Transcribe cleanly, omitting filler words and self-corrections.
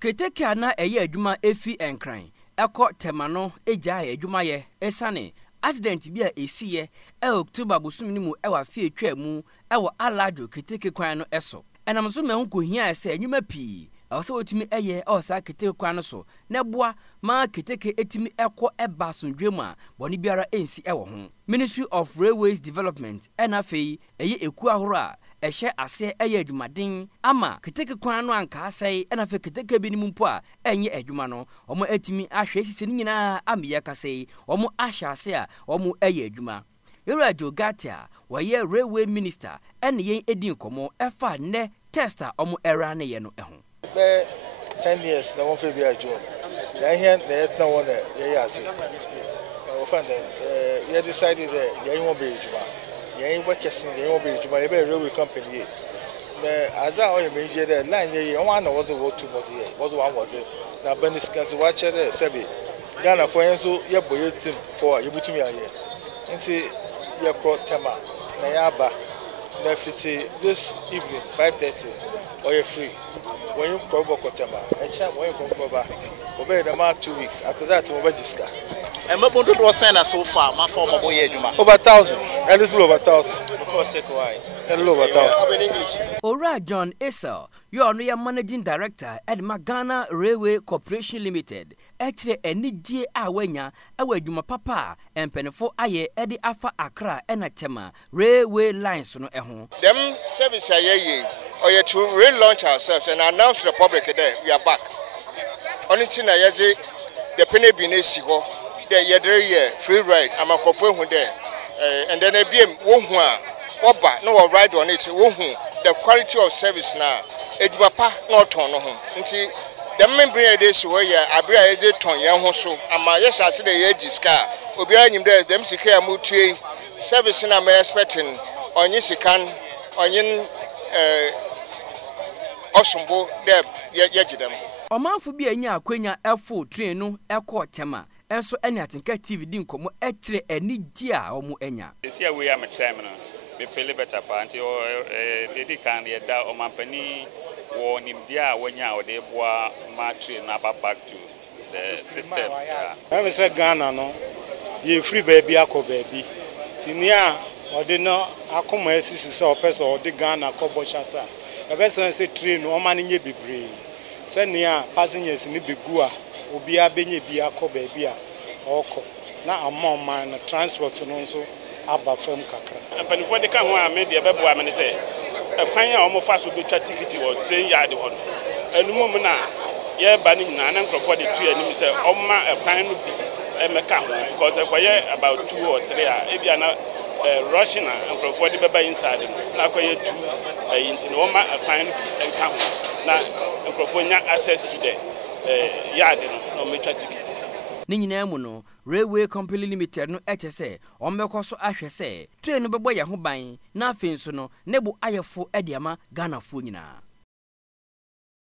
Keteke na eye adwuma efi enkran eko Tema no eja adwuma ye esane accident bi a esiye October bosum ni mu ewa fie twa mu ewo alajo keteke kwan no eso enam so mehu kohia ese adwuma pi awose otimi eye osa keteke kwan no so na boa ma keteke etimi eko eba sondwemu a boni biara ensi ewo ho. Ministry of Railways Development NFA eye eku ahoro a ehye ase eye adwumaden ama keteke kwan no anka asai NFA keteke bi ni mpo a enye adwuma no omo atimi ahwe sisi ni nyina ameye kasai omo ahye ase a omo eye adwuma. Irajo Gatia waye railway minister ene yen edin komo efa ne tester omo era ne ye no eho 10 years na won fe bi ajo na here na yet na won ye yase we find you decided that you won't be ejuma you work person you won't be ejuma you be railway company the as I you mean the line you one was what two was here was one was na benis can to watch the sebi Ghana for enso ye boy team for you butumi aye nti ye pro Tema na ya ba na fiti this evening 5:30 or you free when you go back to Tema and check when you go back obey the man 2 weeks after that we register and what do you send us so far my form of over 1,000 and it's over 1,000 because why and over 1,000 Ora John Esel you are no managing director at Ghana Railway Corporation Limited etre eni die awanya awadwuma papa empenefo aye edi afa Accra ena Tema railway lines no eho them service aye or you to relaunch ourselves and announce to the public that we are back only thing I say the penny be nesi ho the year free ride am a kofo hu there and then ebiem wo hu a oba no ride on it wo hu the quality of service now eduma pa no ton no ho nti dem membre dey so here abia e dey ton yan ho so ama ye shase dey ye jiska obiara nyim dey dem sika ya mutue service na me expecting onye sikan onye osumbo dey ye gidem omanfo bi anya akwanya efo train no eko Tema enso ene atenka TV di nkomo etre eni di a omo enya esi we am time no be feel better pa anti dey kan dey da omanpani wo nimdia wanya o dey boa ma train na back to the system I say Ghana no ye free baby akọ baby tinia odi no akoma asisi so person odi Ghana kobo chasas e be say train o ma nye bebre senia passengers ni begu a obi abenye bi akọ baby a oko na amoma na transport no nso aba from kakra ampanifo de ka ho a media bebo amene say ekwan a omo fa so betwa ticket wo train yard ho enumum na ye ba ni nyina na nkrofo de tu anim say omma ekwan no bi emeka ho because ekwaye about 2 or 3 a ebia na rushing na nkrofo de beba inside no na kwaye 2 inti no omma ekwan no enka ho na nkrofo nya access to the yard no metwa ticket ni nyina mu no Railway Company Limited no HSA ombekọ so ahwe se train no bebo ye ho ban na afenso no nebo ayefo ediama Ghana fo nyina